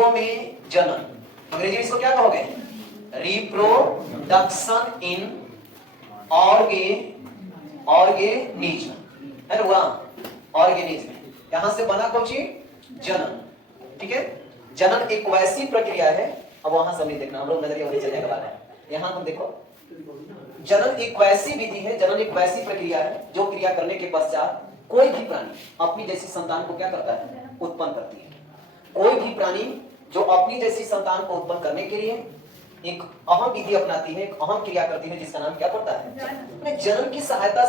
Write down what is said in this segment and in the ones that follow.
जीवों में जनन, अंग्रेजी में इसको क्या कहोगे? रिप्रोडक्शन इन ऑर्गेनिज्म, है ना? ऑर्गेनिज्म, यहां से बना कौन चीज? जनन। ठीक है, जनन एक वैसी प्रक्रिया है, अब वहां से नहीं देखना, हम लोग नजरिया वही चलने का बात है। यहां तुम देखो, जनन एक वैसी विधि है, जनन एक वैसी प्रक्रिया है जो क्रिया करने के पश्चात कोई भी प्राणी अपनी जैसी संतान को क्या करता है? उत्पन्न करती है। कोई भी प्राणी जो अपनी जैसी संतान को उत्पन्न करने के लिए एक अहम विधि अपनाती है, एक अहम क्रिया करती है, जिसका नाम क्या पड़ता है? जनन की सहायता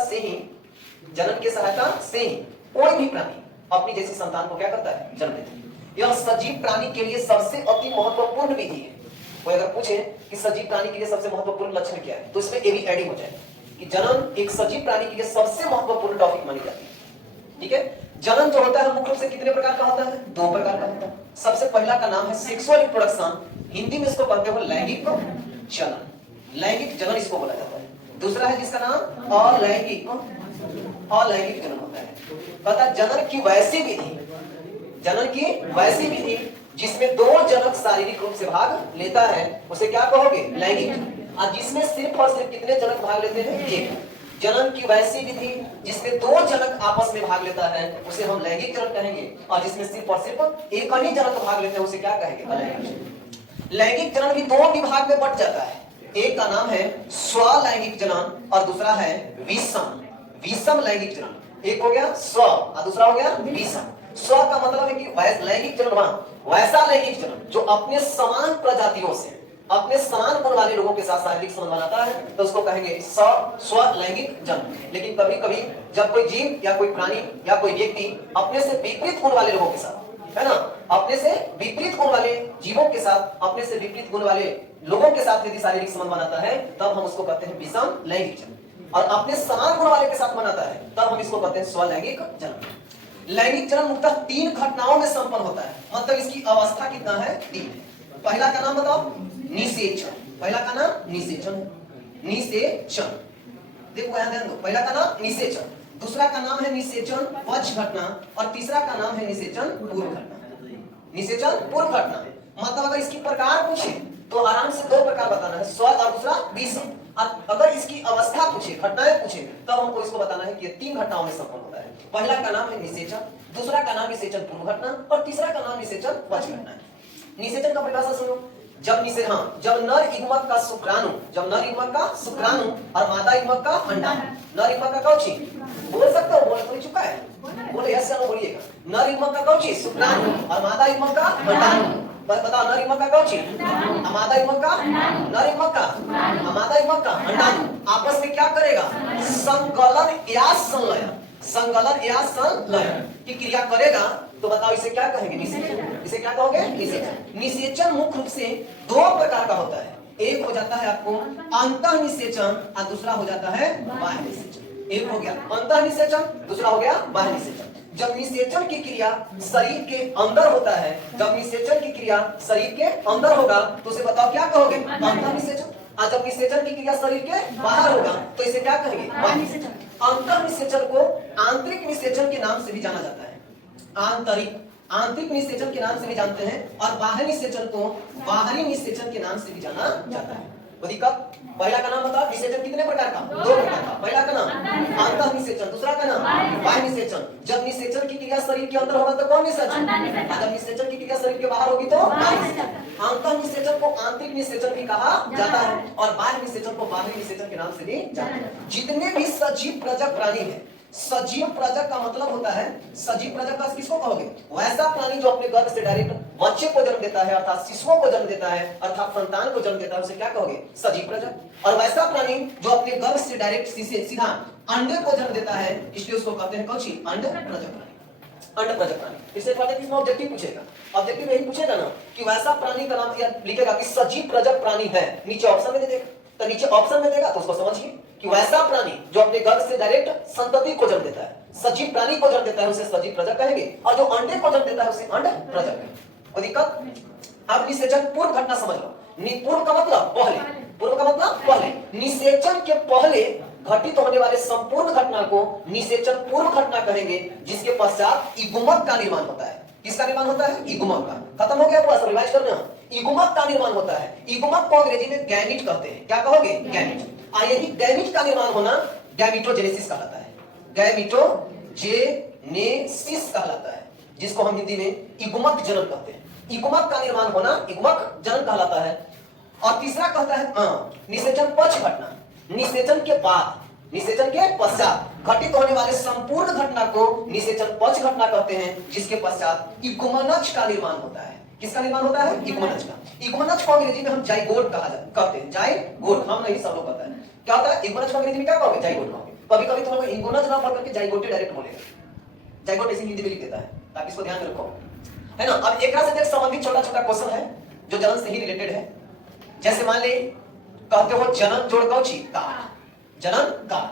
से ही कोई भी प्राणी अपनी जैसी संतान को क्या करता है? जन्म देता है। यह सजीव प्राणी के लिए सबसे अति महत्वपूर्ण विधि है। कोई अगर पूछे कि सजीव प्राणी के लिए सबसे महत्वपूर्ण लक्षण क्या है, तो इसमें ये भी एडिंग हो जाए कि जनन एक सजीव प्राणी के लिए सबसे महत्वपूर्ण टॉपिक मानी जाती है। ठीक है, जनन जो होता है मुख्य रूप से कितने प्रकार का होता है? 2 प्रकार का होता है। सबसे पहला का नाम है सेक्सुअल रिप्रोडक्शन, हिंदी में इसको कहते हैं लैंगिक जनन, लैंगिक जनन इसको बोला जाता है। दूसरा है जिसका नाम अलैंगिक जनन होता है। कहता जनन की वैसी विधि जिसमें 2 जनक शारीरिक रूप से भाग लेता है उसे क्या कहोगे? लैंगिक। और जिसमें सिर्फ और सिर्फ कितने जनक भाग लेते हैं? 1। जनन की वैसी विधि जिसमें 2 जनक आपस में भाग लेता है उसे हम लैंगिक जनन कहेंगे, और जिसमें सिर्फ और सिर्फ एक ही जनक भाग लेते हैं उसे क्या कहेंगे? अलैंगिक। लैंगिक जनन भी 2 विभाग में बट जाता है, एक का नाम है स्वलैंगिक जनन और दूसरा है विषम लैंगिक जनन। एक हो गया स्व और दूसरा हो गया विषम। स्व का मतलब है कि लैंगिक जनन, वैसा लैंगिक जनन जो अपने समान प्रजातियों से, अपने समान गुण वाले लोगों के साथ शारीरिक संबंध बनाता है, तो उसको कहेंगे स्वलैंगिक जनन। लेकिन कभी कभी जब कोई जीव या कोई प्राणी या कोई व्यक्ति अपने से विपरीत गुण वाले लोगों के साथ, है ना, अपने से विपरीत गुण वाले जीवों के साथ, अपने से विपरीत गुण वाले लोगों के साथ यदि शारीरिक संबंध बनाता है तब हम उसको कहते हैं विषम लैंगिक जनन, और अपने समान गुण वाले के साथ बनाता है तब हम इसको कहते हैं स्वलैंगिक जनन। लैंगिक जनन मुख्यतः 3 घटनाओं में संपन्न होता है, मतलब इसकी अवस्था कितना है? 3। पहला का नाम बताओ? निषेचन। पहला का नाम निषेचन। देखो यहां ध्यान दो, पहला का नाम निषेचन, दूसरा का नाम है निषेचन पक्ष घटना, और तीसरा का नाम है निषेचन पूर्व घटना। निषेचन पूर्व घटना मतलब अगर इसकी प्रकार पूछे तो आराम से 2 प्रकार बताना है, स्व और दूसरा विषम। अगर इसकी अवस्था पूछे, घटनाएं पूछे, तब हमको इसको बताना है कि ये 3 घटनाओं में संपन्न होता है। पहला का नाम है निषेचन, दूसरा का नाम निषेचन पूर्व घटना, और तीसरा का नाम निषेचन पक्ष घटना है। निषेचन का परिभाषा सुनो। जब नर युग्मक का शुक्राणु और मादा युग्मक का अंडाणु, नर युग्मक का कौची बोल सकते हो? बोल तो चुका है, बोले यस या नो बोलिएगा। नर युग्मक का कौची? शुक्राणु, और मादा युग्मक का अंडाणु। बताओ, नर युग्मक का कौची? मादा युग्मक का, नर युग्मक का, मादा युग्मक का अंडाणु आपस में क्या करेगा? संकलन या संलयन की क्रिया करेगा। तो बताओ इसे क्या कहेंगे? निषेचन। इसे क्या कहोगे? निषेचन। निषेचन मुख्य रूप से 2 प्रकार का होता है, एक हो जाता है आपको अंतः निषेचन और दूसरा हो जाता है बाह्य निषेचन। एक हो गया अंतः निषेचन, दूसरा हो गया बाह्य निषेचन। जब निषेचन की क्रिया शरीर के अंदर होता है, जब निषेचन की क्रिया शरीर के अंदर होगा तो उसे बताओ क्या कहोगे? अंतः निषेचन। और जब निषेचन की क्रिया शरीर के बाहर होगा तो इसे क्या कहेंगे? बाह्य निषेचन। अंतः निषेचन को आंतरिक निषेचन के नाम से भी जाना जाता है, आंतरिक निषेचन के नाम से भी जानते हैं, और बाहरी निषेचन को बाहरी निषेचन के नाम से भी जाना जाता है। दिक्कत? पहला का नाम बताओ, निषेचन कितने प्रकार का? 2 प्रकार का। पहला का नाम अंतः निषेचन, दूसरा का नाम बाह्य निषेचन। जब निषेचन की क्रिया शरीर के अंदर होगा तो कौन निषेचन? जब निषेचन की क्रिया शरीर के बाहर होगी तो बाह्य निषेचन। अंतः निषेचन को आंतरिक निषेचन भी कहा जाता है, और बाह्य निषेचन को बाहरी निषेचन के नाम से भी जाना जाता है। जितने भी सजीव प्रजक प्राणी है, सजीव प्रजक का मतलब होता है, सजीव प्रजक का किसको कहोगे? वैसा प्राणी जो अपने गर्भ से डायरेक्ट बच्चे को जन्म देता है, अर्थात शिशुओं को जन्म देता है, अर्थात संतान को जन्म देता है, उसे क्या कहोगे? सजीव प्रजक। और वैसा प्राणी जो अपने गर्भ से डायरेक्ट सीधा अंडे को जन्म देता है, इसलिए उसको कहते हैं कौची? अंड प्रजक प्राणी। अंड प्रजक प्राणी। इससे पहले किसमें ऑब्जेक्टिव पूछेगा? ऑब्जेक्टिव यही पूछेगा ना कि वैसा प्राणी का नाम लिखेगा कि सजीव प्रजक प्राणी है, नीचे ऑप्शन में दे देगा। तो नीचे ऑप्शन में देगा तो उसको समझिए कि वैसा प्राणी जो अपने गर्भ से डायरेक्ट संतति को जन्म देता है, सजीव प्राणी को जन्म देता है, उसे सजीव प्रजक कहेंगे, और जो अंडे को जन्म देता है उसे अंड प्रजक कहेंगे। कोई दिक्कत? अब निषेचन पूर्व घटना समझ लो। पूर्व का मतलब पहले, पूर्व का मतलब पहले। निषेचन के पहले घटित होने वाले संपूर्ण घटना को निषेचन पूर्व घटना कहेंगे, जिसके पश्चात युग्मक का निर्माण होता है। किसका निर्माण होता है? इगुमक का। खत्म हो गया पूरा, सब रिवाइज करना। इगुमक का निर्माण होता है। इगुमक को अंग्रेजी में गैमीट कहते हैं। क्या कहोगे? गैमीट। और यही गैमीट का निर्माण होना गैमीटोजेनेसिस कहलाता है। गैमीटोजेनेसिस कहलाता है, जिसको हम हिंदी में इगुमक जनन कहते हैं। इगुमक का निर्माण होना इगुमक जनन कहलाता है। और तीसरा कहता है निषेचन पक्ष घटना। निषेचन के बाद, निषेचन के पश्चात घटित होने वाले संपूर्ण घटना को निषेचन पक्ष घटना कहते हैं, जिसके पश्चात इगुमनज का निर्माण होता है। किसका निर्माण होता है? इगुमनज का। इगुमनज को अंग्रेजी में हम जाइगोट कहते हैं। जाइगोट, हम नहीं, सब लोग कहते हैं। क्या होता है इगुमनज को अंग्रेजी में? क्या कहोगे? जाइगोट कहोगे। कभी कभी तुम लोग इगुमनज ना पढ़ करके जाइगोट डायरेक्ट बोलेगा। जाइगोट ऐसे हिंदी में लिख देता है, ताकि इसको ध्यान में रखो, है ना। अब एक से संबंधित छोटा छोटा क्वेश्चन है जो जनन से ही रिलेटेड है। जैसे मान ले कहते हो जनन जोड़ कौची काल। जनन काल,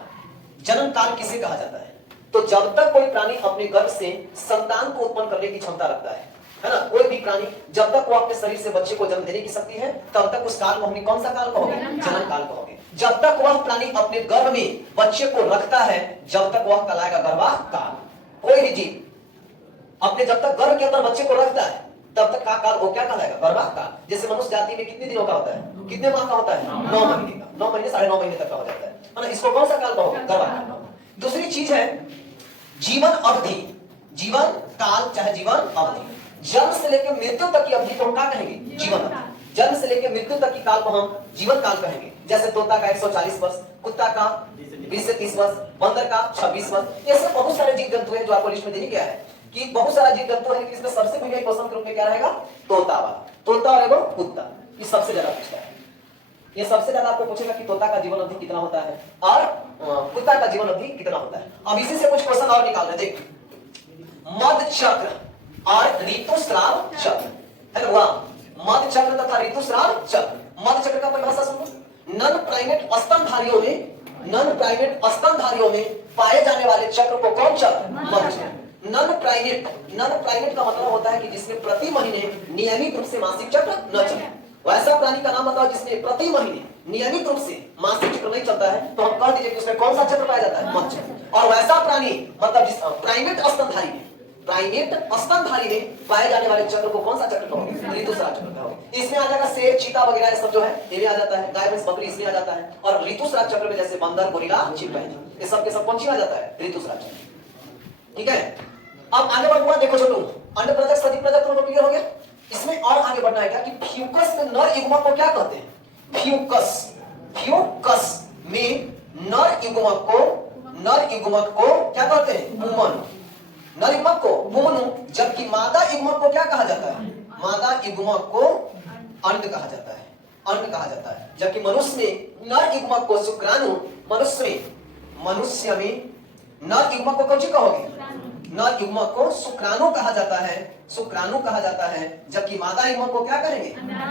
जनन काल किसे कहा जाता है? तो जब तक कोई प्राणी अपने गर्भ से संतान को उत्पन्न करने की क्षमता रखता है ना, कोई भी प्राणी जब तक वो अपने शरीर से बच्चे को जन्म देने की शक्ति है, तब तक उस काल को हमने कौन सा काल कहोगे? जनन काल कहोगे। जब तक वह प्राणी अपने गर्भ में बच्चे को रखता है, जब तक वह कहलाएगा गर्भा काल। कोई भी जीव अपने जब तक गर्भ के अंदर बच्चे को रखता है, तब तक का काल वो क्या कहलाएगा? गर्भा काल। जैसे मनुष्य जाति में कितने दिनों का होता है? कितने माह का होता है? 9 महीने का। 9 महीने 9.5 महीने तक का हो जाता है ना। इसको कौन सा काल कहोगे? गर्भा काल। दूसरी चीज है जीवन अवधि। जीवन काल चाहे जीवन अवधि, जन्म से लेकर मृत्यु तक की अवधि को हम क्या कहेंगे? जीवन अवधि। जन्म से लेकर मृत्यु तक की काल को हम जीवन काल कहेंगे। जैसे तोता का 140 वर्ष, कुत्ता का 20 से 30 वर्ष, बंदर का 26 वर्ष। ये सब बहुत सारे जीव जंतु हैं जो आपको लिस्ट में देने गया है कि बहुत सारा जीव जंतु है, लेकिन इसमें सबसे बढ़िया क्वेश्चन के रूप में क्या रहेगा? तोता वाला। तोता और एवं कुत्ता, ये सबसे ज्यादा पूछता है। ये सबसे ज्यादा आपको पूछेगा कि तोता का जीवन अवधि कितना होता है और कुत्ता का जीवन अवधि कितना होता है। अब इसी से कुछ क्वेश्चन और निकाल रहे। देख, मध चक्र और ऋतुस्राव चक्र है ना। मध चक्र तथा ऋतुस्राव चक्र। मध चक्र का परिभाषा सुनो। नन प्राइमेट स्तनधारियों में, नन प्राइमेट स्तनधारियों में पाए जाने वाले चक्र को कौन चक्र? मध चक्र। नन प्राइमेट, नन प्राइमेट का मतलब होता है कि जिसमें प्रति महीने नियमित रूप से मासिक चक्र न चले। वैसा प्राणी का नाम बताओ जिसमें प्रति महीने नियमित रूप से मासिक चक्र नहीं चलता है, तो हम कह दीजिए कि उसमें कौन सा चक्र पाया जाता है? मध चक्र। और वैसा प्राणी मतलब जिस प्राइमेट स्तनधारी में, प्राइमेट स्तनधारी में पाए जाने वाले चक्र को कौन सा चक्र कहोगे? ऋतुस्राव चक्र कहोगे। इसमें आ जाएगा शेर, चीता वगैरह ये सब जो है, ये भी आ जाता है। गाय भैंस बकरी इसमें आ जाता है। और ऋतुस्राव चक्र में जैसे बंदर, गोरिल्ला, चिंपैंजी, ये सब के सब कौन सी आ जाता है? ऋतुस्राव चक्र। ठीक है, अब आगे बढ़ हुआ। देखो छोटू, अंड प्रजक सदी प्रजक तुमको क्लियर हो गया। इसमें और आगे बढ़ना है क्या कि फ्यूकस में नर युग्मक को क्या कहते हैं? फ्यूकस, फ्यूकस में नर युग्मक को, नर युग्मक को क्या कहते हैं? पुमन। नर युग्मक को पुमनु, जबकि मादा युग्मक को क्या कहा जाता है? मादा युग्मक को अंड कहा जाता है। अंड कहा जाता है। जबकि मनुष्य में नर युग्मक को शुक्राणु, मनुष्य में नर युग्मक को कौन सी कहोगे? नर युग्मक को शुक्राणु कहा जाता है, शुक्राणु कहा जाता है। जबकि मादा युग्मक को क्या कहेंगे?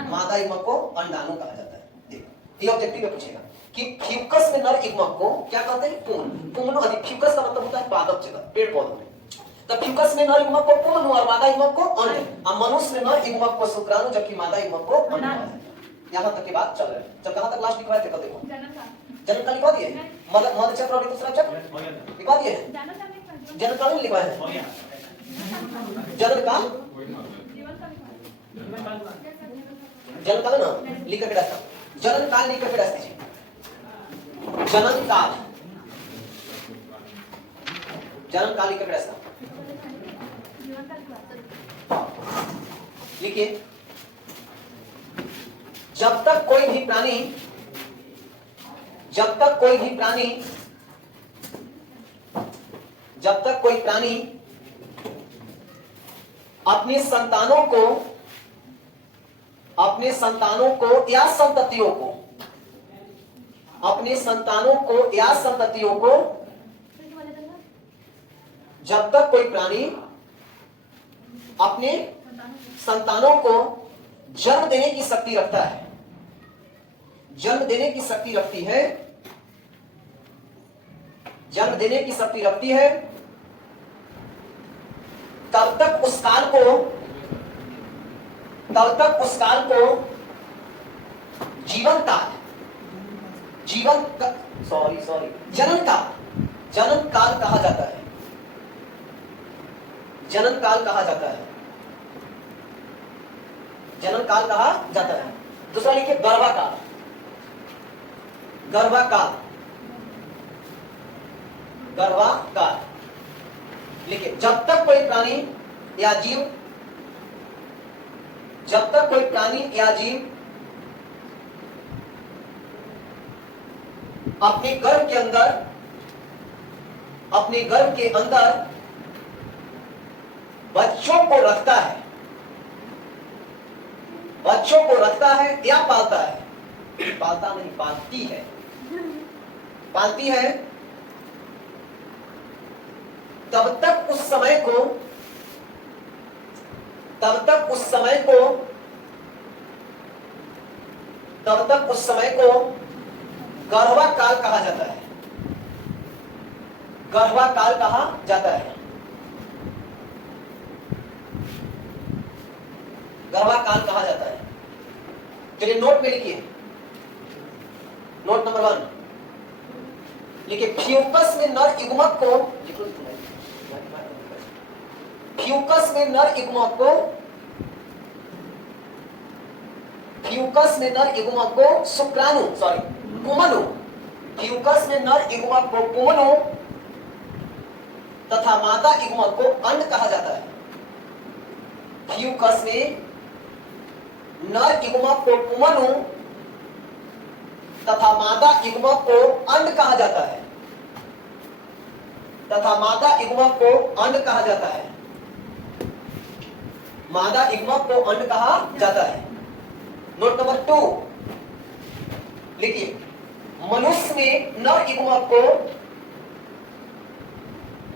मादा युग्मक को अंडाणु कहा जाता है। देखो, ये ऑब्जेक्टिव में पूछेगा कि फ्यूकस में नर युग्मक को क्या कहते हैं? पुमनु। पुमनु अधिक, फ्यूकस का मतलब होता है पादप जगह, पेड़ पौधों में। तो फ्यूकस में नर युग्मक को पुमनु और मादा युग्मक को अंड। और मनुष्य में नर युग्मक को शुक्राणु, जबकि मादा युग्मक को अंड। यहाँ तक की बात चल रही है। चल कहां तक लास्ट लिखवाए थे? देखो, जनन काल लिखवा दिए, मध चक्र और ऋतुस्राव चक्र लिखवा दिए। जनन काल नहीं लिखवाए हैं? जनन काल, जनन काल ना लिख के रखा। जनन काल लिख के रख दीजिए। जनन काल, जनन काल लिख के रखा लिखिए। जब तक कोई भी प्राणी, जब तक कोई भी प्राणी, जब तक कोई प्राणी अपने संतानों को, अपने संतानों को या संततियों को, अपने संतानों को या संततियों को, जब तक कोई प्राणी अपने संतानों को जन्म देने की शक्ति रखता है, जन्म देने की शक्ति रखती है, जन्म देने की शक्ति रखती है, तब तक उस काल को, तब तक उस काल को जीवन काल, जीवन सॉरी सॉरी जनन काल, जनन काल कहा जाता है। जनन काल कहा जाता है। जनन काल कहा जाता है। दूसरा लिखिए गर्भाकाल। गर्भाकाल, गर्भाकाल लिखिए जब तक कोई प्राणी या जीव, जब तक कोई प्राणी या जीव अपने गर्भ के अंदर, अपने गर्भ के अंदर बच्चों को रखता है, बच्चों को रखता है या पालता है, पालता नहीं पालती है, पालती है, तब तक उस समय को, तब तक उस समय को, तब तक उस समय को गर्भाकाल कहा जाता है। गर्भाकाल कहा जाता है। गर्भाकाल कहा जाता है। चलिए नोट में लिखिए, नोट नंबर 1 लिखिए फ्यूकस में नर युग्मक को, फ्यूकस में नर युग्मक को, फ्यूकस में नर युग्मक को शुक्राणु, सॉरी पुमनु, फ्यूकस में नर युग्मक को पुमनु तथा मादा युग्मक को अंड कहा जाता है। फ्यूकस में नर युग्मक को पुमनु तथा मादा युग्मक को अंड कहा जाता है, तथा मादा युग्मक को अंड कहा जाता है, मादा युग्मक को अंड कहा जाता है। नोट नंबर 2 लिखिए मनुष्य में नर युग्मक को,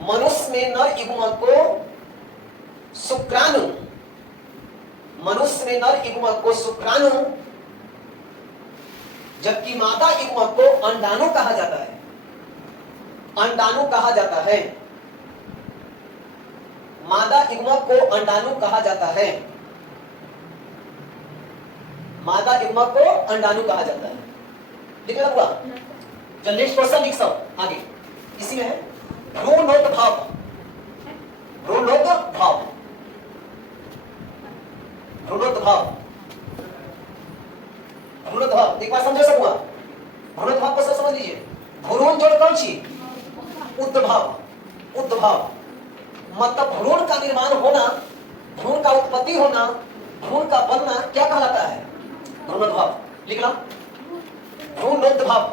मनुष्य में नर युग्मक को शुक्राणु, मनुष्य में नर युग्मक को शुक्राणु जबकि मादा युग्मक को अंडाणु कहा जाता है, अंडाणु कहा जाता है, मादा युग्मक को अंडाणु कहा जाता है, मादा युग्मक को अंडाणु कहा जाता है। लिखना हुआ? चल नेक्स्ट क्वेश्चन लिख सब आगे, इसी में है भ्रूणोद्भव, भ्रूणोद्भव, भ्रूणोद्भव, भ्रूणोद्भव एक बार समझो सब हुआ? भ्रूणोद्भव को सब समझ लीजिए। भ्रूण जोड़ कौन सी? उद्भव, उद्भव मतलब भ्रूण का निर्माण होना, भ्रूण का उत्पत्ति होना, भ्रूण का बनना क्या कहलाता है? भ्रूणोद्भव। लिख लो भ्रूणोद्भव।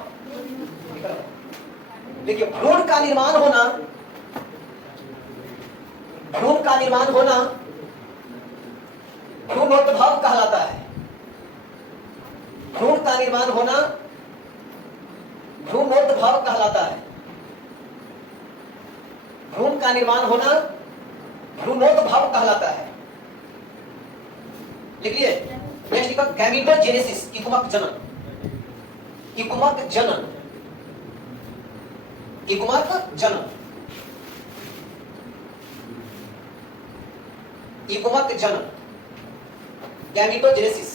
देखिए भ्रूण का निर्माण होना, भ्रूण का निर्माण होना भ्रूणोद्भव कहलाता है। भ्रूण का निर्माण होना भ्रूणोद्भव कहलाता है। भ्रूण का निर्माण होना भ्रूणोद्भव कहलाता है। लिखिए नेक्स्ट लिखा गैमेटोजेनेसिस, युग्मक जनन, युग्मक जनन, युग्मक जनन, युग्मक जनन, गैमेटोजेनेसिस।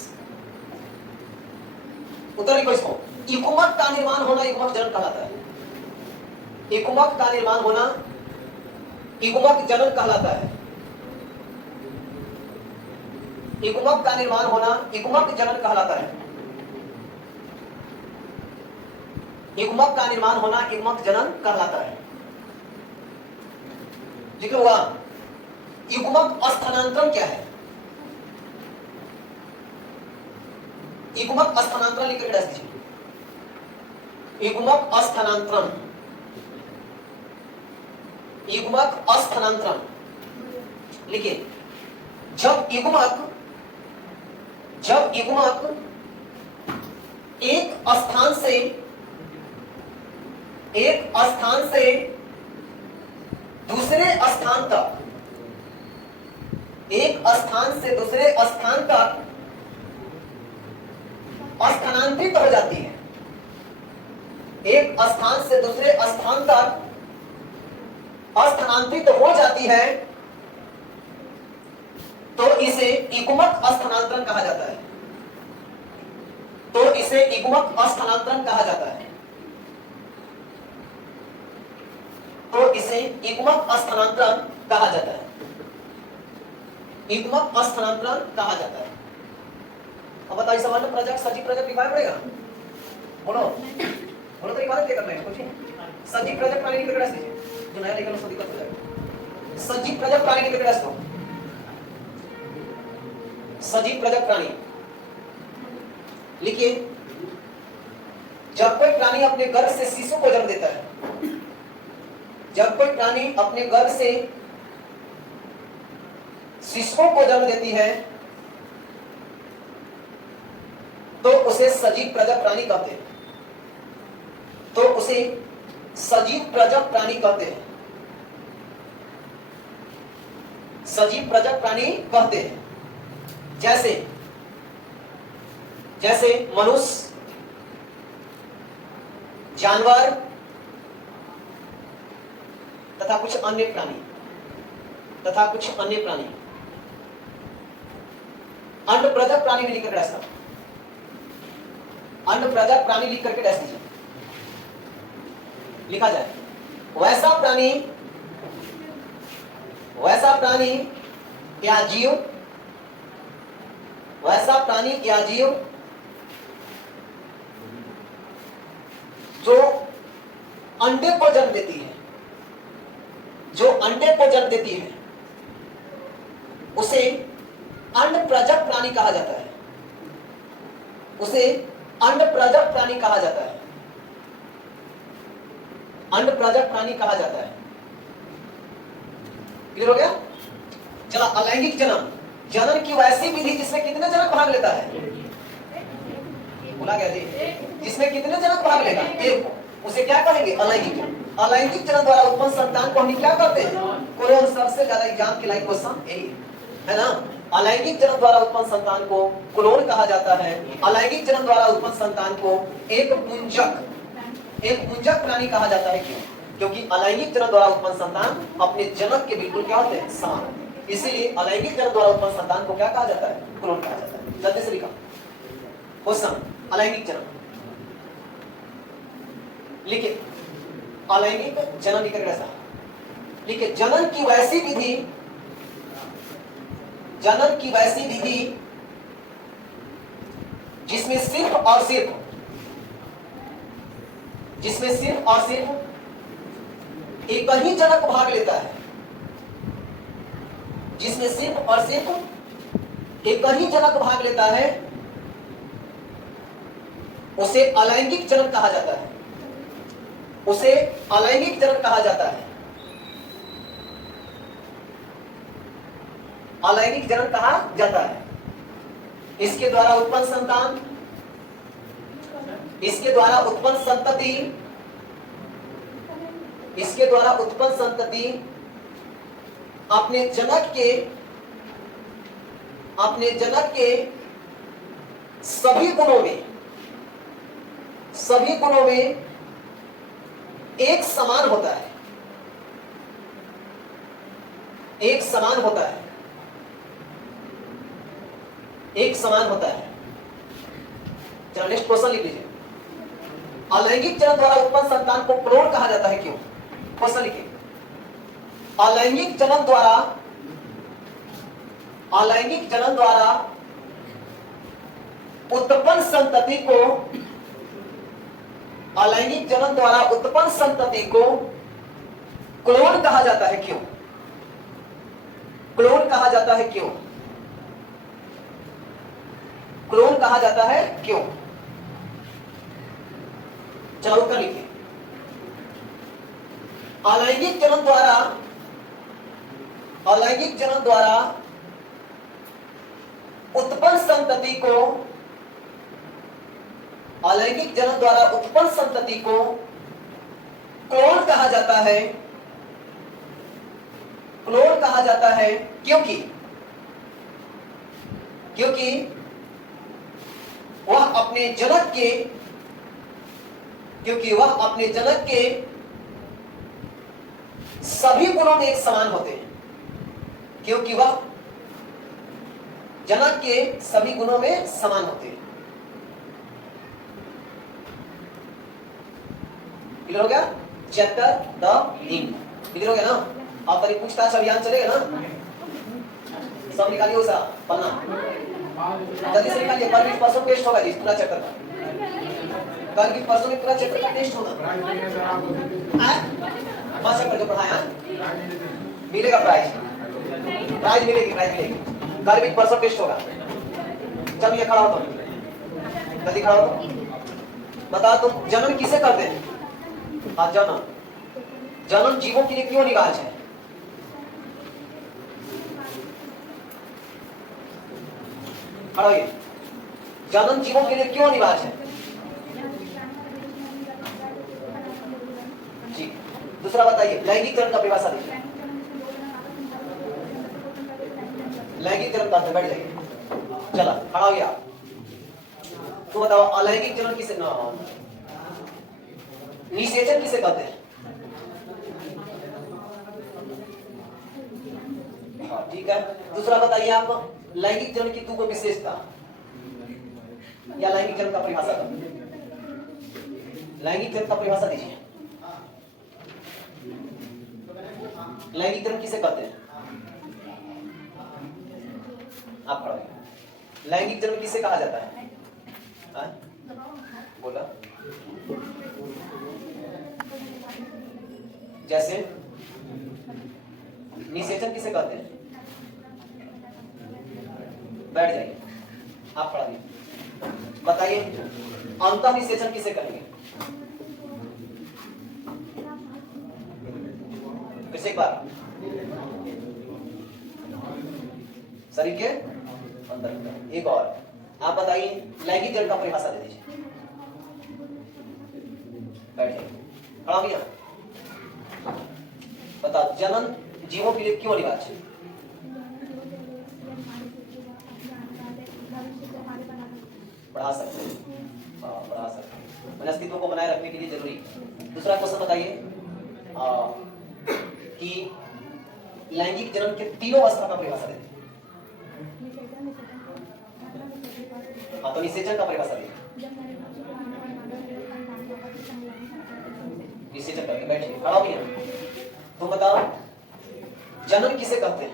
उत्तर लिखो इसको, युग्मक का निर्माण होना युग्मक जनन कहलाता है। युग्मक का निर्माण होना युग्मक जनन कहलाता है। युग्मक का निर्माण होना युग्मक जनन कहलाता है। युग्मक का निर्माण होना युग्मक जनन कहलाता है। लिखो हुआ युग्मक स्थानांतरण क्या है? युग्मक स्थानांतरण लिखकर डाल दीजिए। युग्मक स्थानांतरण, युग्मक स्थानांतरण लिखिए जब युग्मक, जब युग्मक एक स्थान से, एक स्थान से दूसरे स्थान तक, एक स्थान से दूसरे स्थान तक स्थानांतरित हो जाती है, एक स्थान से दूसरे स्थान तक स्थानांतरित हो जाती है तो इसे युग्मक स्थानांतरण कहा जाता है। तो इसे युग्मक स्थानांतरण कहा जाता है। तो इसे युग्मक स्थानांतरण कहा जाता है। युग्मक स्थानांतरण कहा जाता है। भाई सब अन्न प्रजक सजीव प्रजक लिखवाना पड़ेगा। बोलो बोलो तो इबादत क्या करना है कुछ सजीव प्रजक प्राणी लिख कर दीजिए, जो नया लेकर उसको दिक्कत हो जाएगी। सजीव प्रजक प्राणी लिख कर दो, सजीव प्रजक प्राणी लिखिए। जब कोई प्राणी अपने गर्भ से शिशु को जन्म देता है, जब कोई प्राणी अपने गर्भ से शिशुओं को जन्म देती है तो उसे सजीव प्रजक प्राणी कहते हैं, तो उसे सजीव प्रजक प्राणी कहते हैं, सजीव प्रजक प्राणी कहते हैं। जैसे जैसे मनुष्य, जानवर तथा कुछ अन्य प्राणी, तथा कुछ अन्य प्राणी। अन्न प्रजक प्राणी में लिख करके डैश करो, अन्न प्रजक प्राणी लिख करके डैश दीजिए, लिखा जाए वैसा प्राणी, वैसा प्राणी या जीव, वैसा प्राणी या जीव जो अंडे को जन्म देती है, जो अंडे को जन्म देती है उसे अन्न प्रजक प्राणी कहा जाता है, उसे अन्न प्रजक प्राणी कहा जाता है, अन्न प्रजक प्राणी कहा जाता है। क्लियर हो गया? चला, अलैंगिक जन्म, जनन की वैसी विधि जिसमें कितने जनक भाग लेता है? बोला गया जी, जिसमें कितने जनक भाग लेगा? एक। उसे क्या कहेंगे? अलैंगिक। अलैंगिक जनन द्वारा उत्पन्न संतान को हम क्या करते हैं? कोरोन सबसे ज्यादा एग्जाम के लायक क्वेश्चन यही है ना। अलैंगिक जनन द्वारा उत्पन्न संतान को क्लोन कहा जाता है। अलैंगिक जनन द्वारा उत्पन्न संतान को एक पुंजक प्राणी कहा जाता है। क्यों? क्योंकि अलैंगिक जनन द्वारा उत्पन्न संतान अपने जनक के बिल्कुल क्या होते हैं? समान। इसीलिए अलैंगिक जनन द्वारा उत्पन्न संतान को क्या कहा जाता है? क्लोन कहा जाता है। जल्दी से लिखा क्वेश्चन, अलैंगिक जनन लिखे, अलैंगिक जनन लिखकर ऐसा लिखे, जनन की वैसी विधि, जनन की वैसी विधि जिसमें सिर्फ और सिर्फ, जिसमें सिर्फ और सिर्फ एक ही जनक भाग लेता है, जिसमें सिर्फ और सिर्फ एक ही जनक भाग लेता है, उसे अलैंगिक जनन कहा जाता है, उसे अलैंगिक जनन कहा जाता है। अलैंगिक जनन कहा जाता है। इसके द्वारा उत्पन्न संतान, इसके द्वारा उत्पन्न संतति, इसके द्वारा उत्पन्न संतति अपने जनक के सभी गुणों में, सभी गुणों में एक समान होता है, एक समान होता है, एक समान होता है। चलो नेक्स्ट क्वेश्चन लिख लीजिए। अलैंगिक जनन द्वारा उत्पन्न संतान को क्लोन कहा जाता है। क्यों? क्वेश्चन लिखिए। अलैंगिक जनन द्वारा, अलैंगिक जनन द्वारा उत्पन्न संतति को, अलैंगिक जनन द्वारा उत्पन्न संतति को क्लोन कहा जाता है। क्यों? क्लोन कहा जाता है। क्यों? क्लोन कहा जाता है। क्यों? चलो उत्तर लिखिए। अलैंगिक जनन द्वारा, अलैंगिक जनन द्वारा उत्पन्न संतति को, अलैंगिक जनन द्वारा उत्पन्न संतति को क्लोन कहा जाता है। क्लोन कहा जाता है क्योंकि, क्योंकि वह अपने जनक के, क्योंकि वह अपने जनक के सभी गुणों में एक समान होते हैं, क्योंकि वह जनक के सभी गुणों में समान होते हैं। क्लियर हो गया? चैप्टर द लिंक क्लियर हो गया ना? अब तरी पूछताछ अभियान चलेगा ना? सब निकालिए उसा पन्ना। जल्दी से निकालिए, कल की परसों टेस्ट होगा जी पूरा चैप्टर का, कल की परसों में पूरा चैप्टर का टेस्ट होगा। 5 चैप्टर जो पढ़ाया मिलेगा प्राइज, प्राइज मिलेगी, प्राइज मिलेगी। कल भी परसों टेस्ट होगा। चलिए खड़ा हो, तो जल्दी खड़ा हो। बताओ तुम जन्म किसे करते हैं? हाँ जन्म, जन्म जीवों के लिए क्यों अनिवार्य है? खड़ा होइए। जन्म जीवों के लिए क्यों अनिवार्य है? जी। दूसरा बताइए, लैंगिक जन्म का परिभाषा दीजिए। लैंगिक जन्म का बैठ जाइए। चला खड़ा हो गया। तो बताओ अलैंगिक जन्म किसे, निषेचन किसे कहते हैं? हाँ ठीक है। दूसरा बताइए आप, लैंगिक जन्म की दो विशेषता या लैंगिक जन्म का परिभाषा, लैंगिक जन्म का परिभाषा दीजिए। लैंगिक जन्म किसे कहते हैं? आप पढ़ो, लैंगिक जन्म किसे कहा जाता है? बोला जैसे निषेचन किसे कहते हैं? बैठ जाइए, आप पढ़ा दीजिए। बताइए अंतः निषेचन किसे करेंगे? फिर एक बार, शरीर के अंदर। एक और आप बताइए, लैंगिक जन्म का परिभाषा दे दीजिए। बैठिए, खड़ा हो गया। बताओ जन्म जीवों के लिए क्यों अनिवार्य है? बढ़ा सकते हैं, बढ़ा सकते हैं, मैंने अस्तित्व को बनाए रखने के लिए जरूरी। दूसरा क्वेश्चन बताइए कि लैंगिक जन्म के तीनों अवस्था का परिभाषा देते। हाँ तो निषेचन का परिभाषा देते। निषेचन करके बैठिए, खड़ा हो गया। तो बताओ जन्म किसे कहते हैं?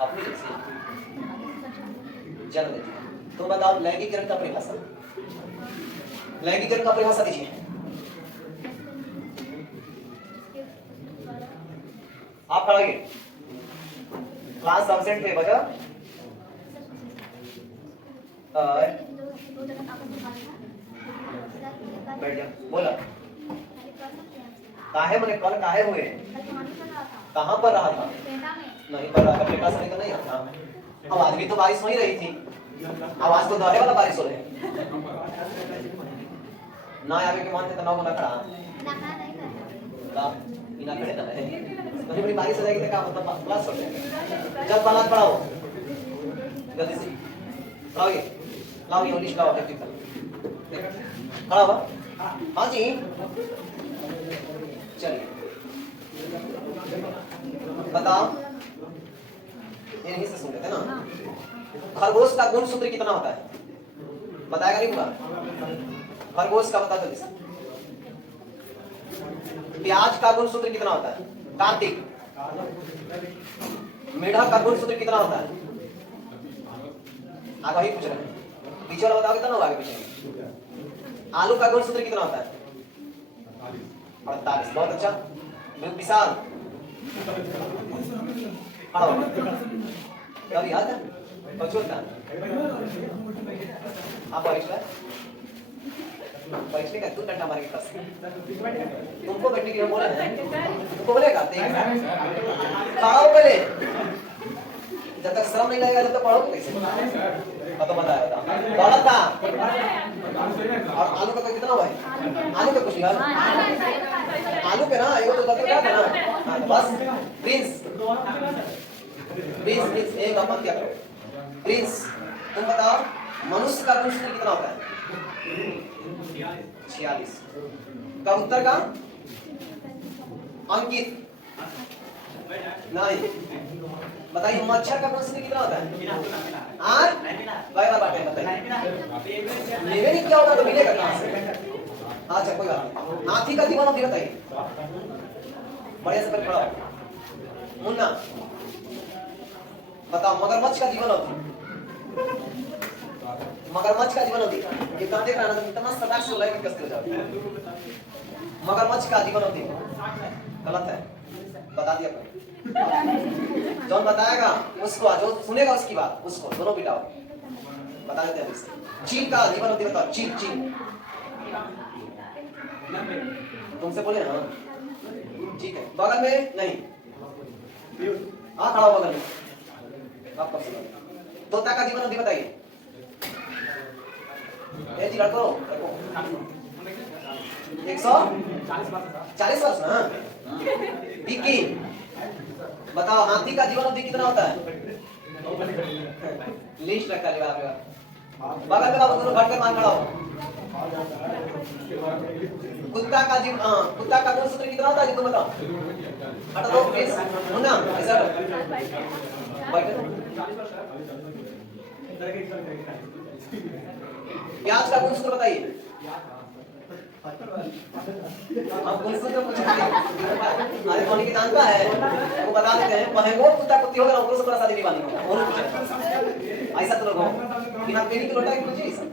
अपनी जन्म देती है। तो बताओ लैंगिक जन्म का परिभाषा, लैंगिक जन्म का परिभाषा दीजिए। आप पढ़ाइए, क्लास एब्सेंट थे बजा। बैठ जा, बोला काहे मने कल काहे हुए? कहाँ पर रहा था? नहीं पर रहा था, बेटा से नहीं आता। आवाज भी तो बारिश हो ही रही थी, आवाज तो दोहरे वाला बारिश हो रही। ना आवे के मानते तनाव ना खड़ा ना बिना खड़े ना है। बड़ी बड़ी बारिश हो जाएगी तो क्या मतलब क्लास हो जाएगा। जब बालात पढ़ाओ जल्दी से लाओ, ये लाओ, ये इंग्लिश लाओ, टेक्निकल खड़ा हुआ। हाँ जी चलिए बताओ, यहीं से सुन लेते ना। खरगोश का गुण सूत्र कितना होता है? बताएगा नहीं पूरा? खरगोश का बता दो। प्याज का गुण सूत्र कितना होता है? कार्तिक। मेढक का गुण सूत्र कितना होता है? आगे ही पूछ रहे हैं, पीछे वाला बताओगे तो ना आगे पीछे। आलू का गुण सूत्र कितना होता है? 48। बहुत अच्छा विशाल। कभी याद है बचोता आप परीक्षा परीक्षा का 2 घंटा हमारे पास तुमको बैठने के लिए बोला है, तुमको बोलेगा खाओ पहले, जब तक श्रम नहीं लगेगा तब तक पढ़ो कैसे? तो बताया था बड़ा था। और आलू का तो कितना हुआ है? आलू का कुछ यार आलू पे ना एक तो क्या था ना बस प्रिंस प्रिंस प्रिंस एक अपन क्या करो प्रिंस। तुम बताओ मनुष्य का गुण सूत्र कितना होता है? 46 का उत्तर का अंकित नहीं। बताइए मच्छर का गुण सूत्र कितना होता है? आठ बाय बार बाटे बताइए। लेवे नहीं क्या होगा तो मिलेगा कहां से? अच्छा कोई बात नहीं। हाथी का दीवाना भी बताइए। बढ़िया से खड़ा हो। मुन्ना बताओ मगरमच्छ का जीवन अवधि, मगरमच्छ का जीवन अवधि ये कहां देख रहा है ना, इतना सटाक से लाइक कसते हो जाओ। मगरमच्छ का जीवन अवधि गलत है, बता दिया जौन बताएगा उसको, जो सुनेगा उसकी बात उसको दोनों बिठाओ, बता देते हैं इससे। चील का जीवन अवधि बताओ। चील चील तुमसे बोले ना, ठीक है। बगल में नहीं, हाँ खड़ा हो बगल में, आप कब से तोता का जीवन अवधि बताइए। ए जी लड़को रखो 140 वर्ष ना। विकी बताओ हाथी का जीवन अवधि कितना होता है? लिस्ट रखा है बगल में, दोनों घट के मान खड़ा हो। कुत्ता का जीवन, कुत्ता का गुणसूत्र कितना होता है तुम बताओ। हटो दो प्लीज, मुन्ना ऐसा प्याज का गुणसूत्र बताइए। हम गुणसूत्र अरे कौन की जानता है वो बता देते हैं। महंगो कुत्ता कुत्ती होगा ना थोड़ा शादी नहीं वाली होगा ऐसा तो लोग बिना पेनी के लोटा की कुछ ऐसा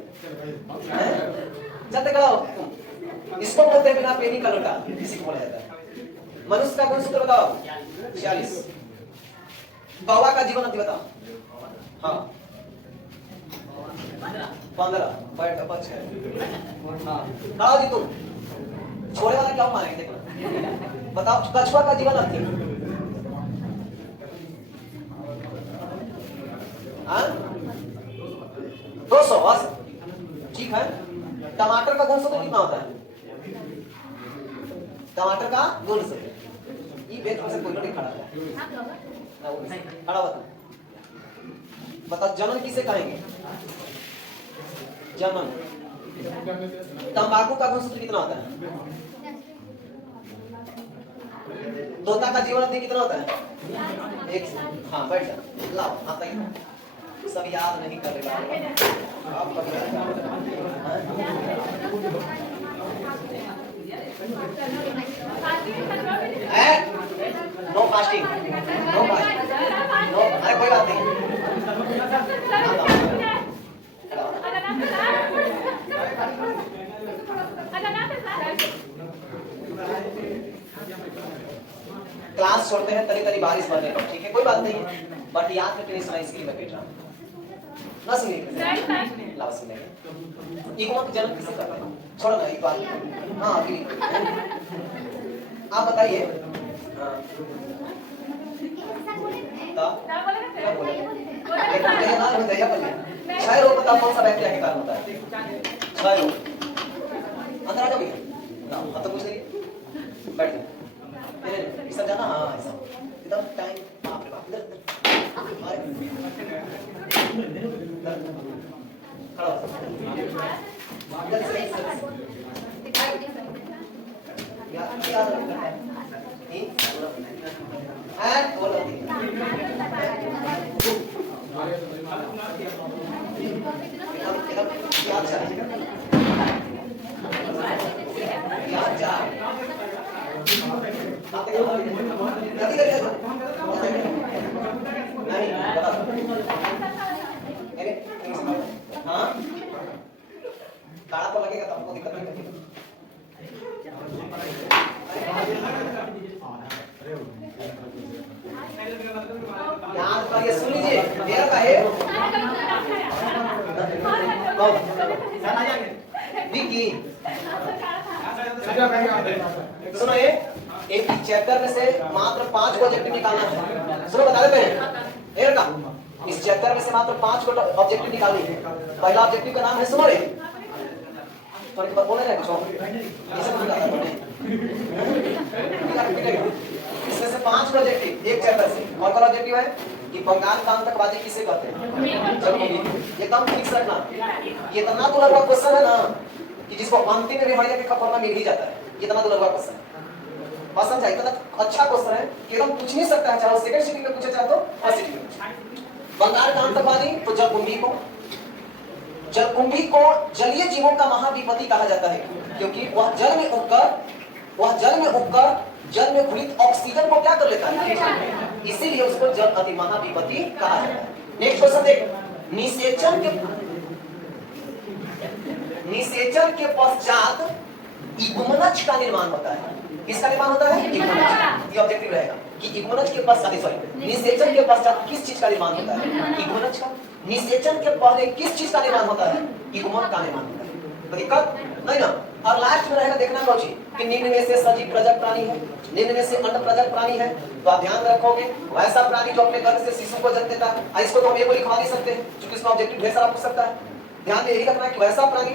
चलते कराओ तुम, इसको बोलते हैं बिना पेनी का लोटा, किसी को बोला जाता है। मनुष्य का गुणसूत्र बताओ 46। कौवा का जीवन अवधि बताओ। हाँ 15 बैठ बच गए। हाँ खाओ जी तुम, छोड़े वाला क्या मारेंगे देखो बताओ। कछुआ का जीवन अवधि 200। ठीक है। टमाटर का गुणसूत्र कितना होता है? टमाटर का गुणसूत्र ये बेच से कोई नहीं खड़ा है, खड़ा बताओ। जनन किसे कहेंगे? जनन। तंबाकू का गुणसूत्र कितना होता है? तोता का जीवन अवधि कितना होता है? 1। हाँ बैठ जा, लाओ आता ही सब याद नहीं कर रहे आप no fasting, no fasting, no. अरे कोई बात नहीं, क्लास छोड़ते हैं तरी तरी बारिश बने, ठीक है कोई बात नहीं, बट याद करके नहीं सुना इसलिए मैं बैठ रहा हूँ ना सुनिए। लाओ सुनेंगे। इको का जन्म किसे करना है? छोड़ो ना एक बात। हाँ अभी आप बताइए। क्षय रोग बताओ कौन सा बैक्टीरिया के कारण होता है? क्षय रोग। अंदर आ जाओ भैया, हाँ तो पूछ लीजिए, बैठ जाओ। सब जाना, हाँ ऐसा एकदम टाइम। बाप रे बाप, इधर खड़ा हो। याद रखना है एंड बोलो याद जा याद जा नहीं हाँ काढ़ा तो लगेगा तो हमको दिक्कत नहीं होगी। याद करिए, सुन लीजिए देर का है विकी। सुनो ये एक चैप्टर में से मात्र 5 को ऑब्जेक्टिव निकालना है। सुनो बता देते हैं देर का, इस चैप्टर में से मात्र 5 को ऑब्जेक्टिव निकालनी है। पहला ऑब्जेक्टिव का नाम है समरी, थोड़ी बात बोले ना कुछ ये सब बताता है। इसमें से 5 ऑब्जेक्टिव एक चैप्टर से। और कौन ऑब्जेक्टिव है कि बंगाल का आतंकवादी किसे कहते हैं? एकदम फिक्स रखना, ये इतना दुलरवा क्वेश्चन है ना कि जिसको अंतिम में भी बढ़िया के खबर मिल ही जाता है। इतना दुलरवा क्वेश्चन बस समझा, इतना अच्छा क्वेश्चन है कि एकदम पूछ नहीं सकता है, चाहे सेकंड सिटिंग में पूछे चाहे तो फर्स्ट सिटिंग में। बंगाल का आतंकवादी तो जलकुंभी को जलीय जीवों का महाविपत्ति कहा जाता है, क्योंकि वह जल में उगकर जल में घुलित ऑक्सीजन को क्या कर लेता है, इसीलिए उसको जल अति महाविपत्ति कहा जाता है। नेक्स्ट क्वेश्चन देख, निषेचन के पश्चात इगुमनज का निर्माण होता है। किसका निर्माण होता है? इगुमनज। ये ऑब्जेक्टिव रहेगा कि इगुमनज के पश्चात, सॉरी, निषेचन के पश्चात किस चीज का निर्माण होता है? इगुमनज का। निषेचन के पहले किस चीज का निर्माण होता है? इगुमन का निर्माण होता है। तो दिक्कत नहीं ना। और लास्ट में रहेगा देखना कौची कि निम्न में से सजीव प्रजक प्राणी है, निम्न में से अंड प्रजक प्राणी है। तो आप ध्यान रखोगे वैसा प्राणी जो अपने गर्भ से शिशु को जन्म देता है। इसको तो हम ये लिखवा नहीं सकते क्योंकि इसमें ऑब्जेक्टिव ढेर सारा पूछ सकता है। ध्यान में यही रखना है कि वैसा प्राणी